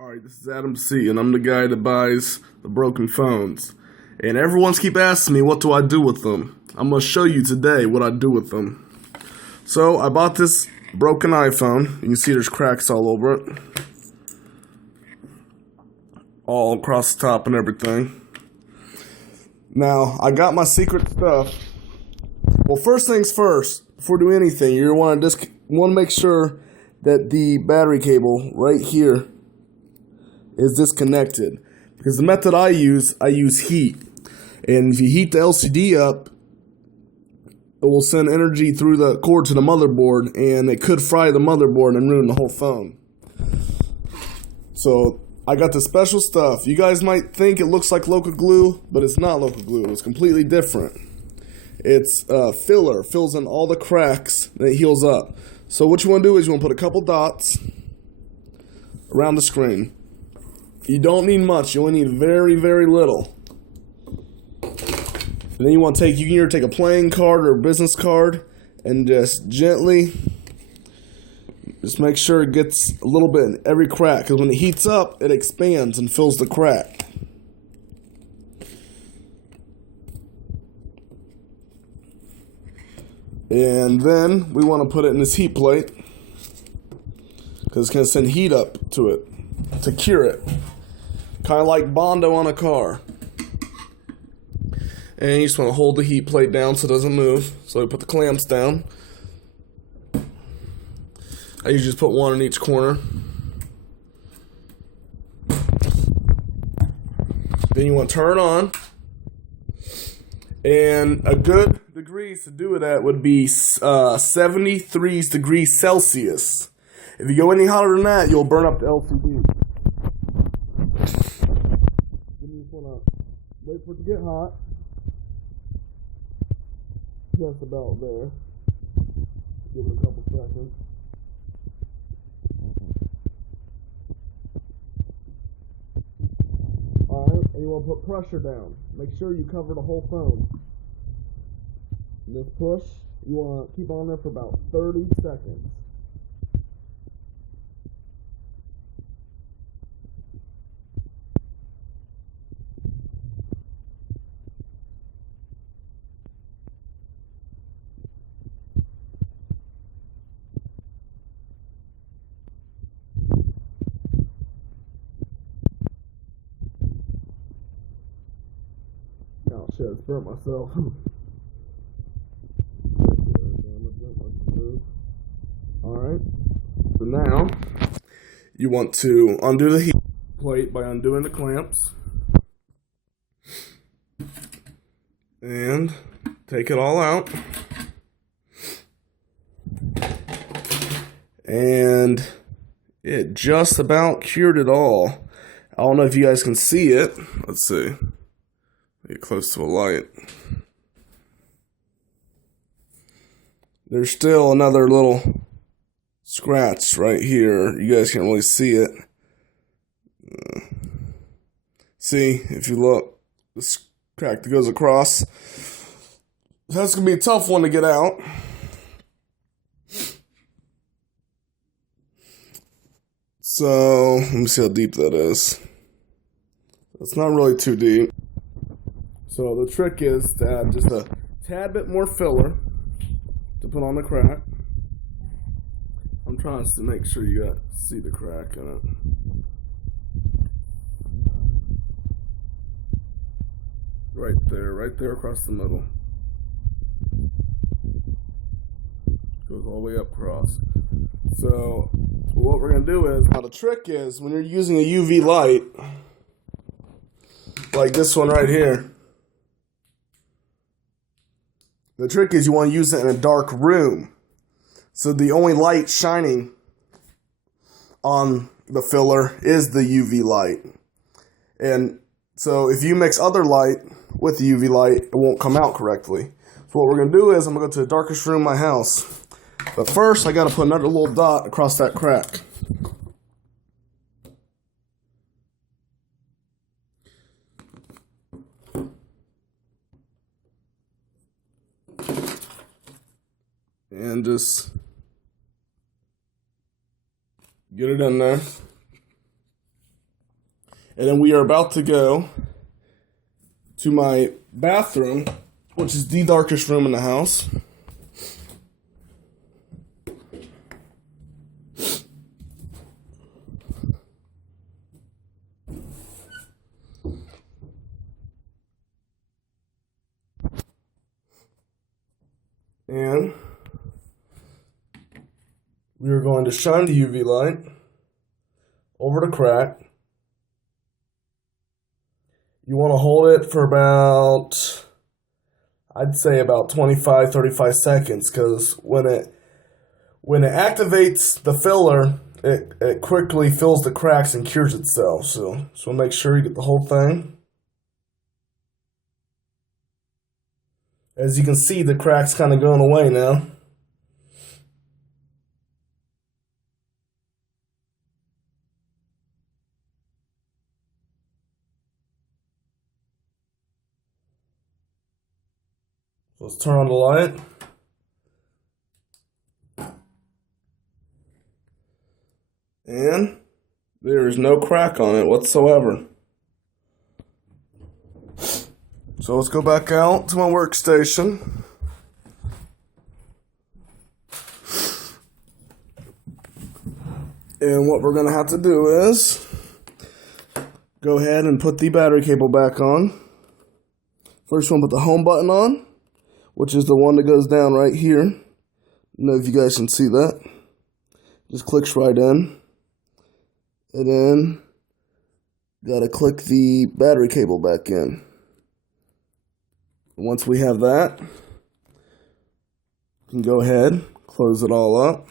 Alright, this is Adam C, and I'm the guy that buys the broken phones. And everyone's keep asking me, what do I do with them? I'm going to show you today what I do with them. So, I bought this broken iPhone. You can see there's cracks all over it. All across the top and everything. Now, I got my secret stuff. Well, first things first, before doing anything, you want to make sure that the battery cable right here is disconnected, because the method I use heat, and if you heat the LCD up, it will send energy through the cord to the motherboard, and it could fry the motherboard and ruin the whole phone. So I got the special stuff. You guys might think it looks like Local Glue, but it's not Local Glue. It's completely different. It's filler, fills in all the cracks, and it heals up. So what you want to do is you want to put a couple dots around the screen. You don't need much. You only need very, very little. And then you want to you can either take a playing card or a business card and just gently just make sure it gets a little bit in every crack, because when it heats up, it expands and fills the crack. And then we want to put it in this heat plate, because it's going to send heat up to it to cure it. Kind of like Bondo on a car. And you just want to hold the heat plate down so it doesn't move. So we put the clamps down. I usually just put one in each corner. Then you want to turn on. And a good degrees to do it at would be 73 degrees Celsius. If you go any hotter than that, you'll burn up the LCD. Then you just want to wait for it to get hot. Just about there. Give it a couple seconds. Alright, and you want to put pressure down. Make sure you cover the whole phone. And this push, you want to keep on there for about 30 seconds. Oh shit, I burnt myself. Alright, so now you want to undo the heat plate by undoing the clamps. And take it all out. And it just about cured it all. I don't know if you guys can see it. Let's see. Get close to a light. There's still another little scratch right here. You guys can't really see it. See, if you look, this crack that goes across. That's going to be a tough one to get out. So, let me see how deep that is. It's not really too deep. So the trick is to add just a tad bit more filler to put on the crack. I'm trying to make sure you see the crack in it. Right there across the middle. Goes all the way up across. So what we're going to do is, now the trick is when you're using a UV light, like this one right here, the trick is you want to use it in a dark room. So the only light shining on the filler is the UV light. And so if you mix other light with the UV light, it won't come out correctly. So what we're going to do is I'm going to go to the darkest room in my house. But first, I got to put another little dot across that crack. And just get it in there. And then we are about to go to my bathroom, which is the darkest room in the house. And we are going to shine the UV light over the crack. You want to hold it for about, I'd say about 25, 35 seconds, because when it activates the filler, it quickly fills the cracks and cures itself. So make sure you get the whole thing. As you can see, the crack's kind of going away now. So let's turn on the light. And there is no crack on it whatsoever. So let's go back out to my workstation. And what we're going to have to do is go ahead and put the battery cable back on. First one, put the home button on, which is the one that goes down right here. I don't know if you guys can see that. Just clicks right in. And then got to click the battery cable back in. Once we have that, we can go ahead, close it all up.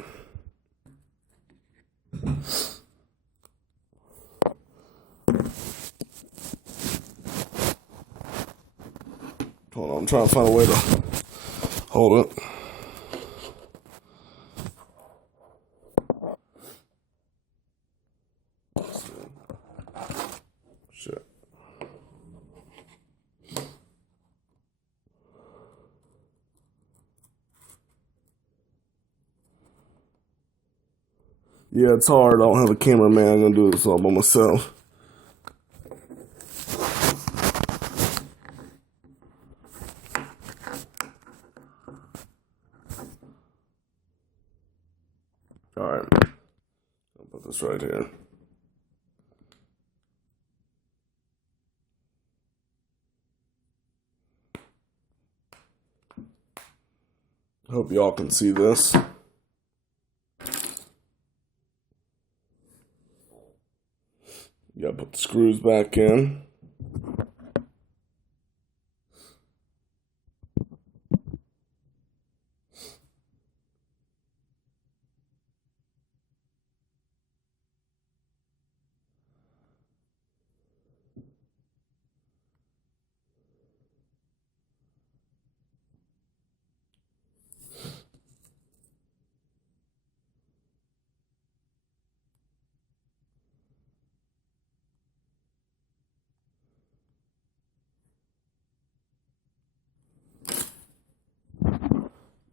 Hold on, I'm trying to find a way to hold it. Shit. Yeah, it's hard. I don't have a cameraman. I'm going to do this all by myself. Alright. I'll put this right here. Hope y'all can see this. You gotta put the screws back in.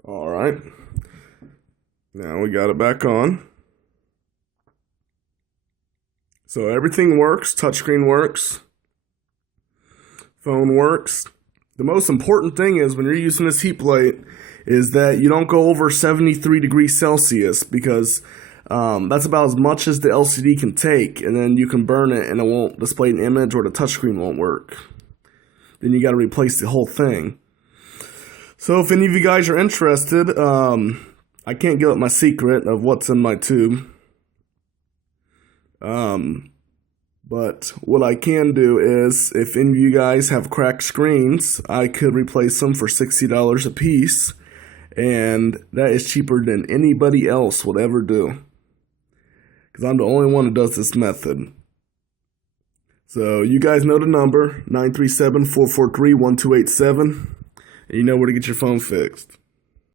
All right. Now we got it back on. So everything works. Touchscreen works. Phone works. The most important thing is when you're using this heat plate is that you don't go over 73 degrees Celsius, because that's about as much as the LCD can take, and then you can burn it and it won't display an image or the touchscreen won't work. Then you got to replace the whole thing. So if any of you guys are interested, I can't give up my secret of what's in my tube. But what I can do is, if any of you guys have cracked screens, I could replace them for $60 a piece. And that is cheaper than anybody else would ever do, because I'm the only one that does this method. So you guys know the number, 937-443-1287. And you know where to get your phone fixed.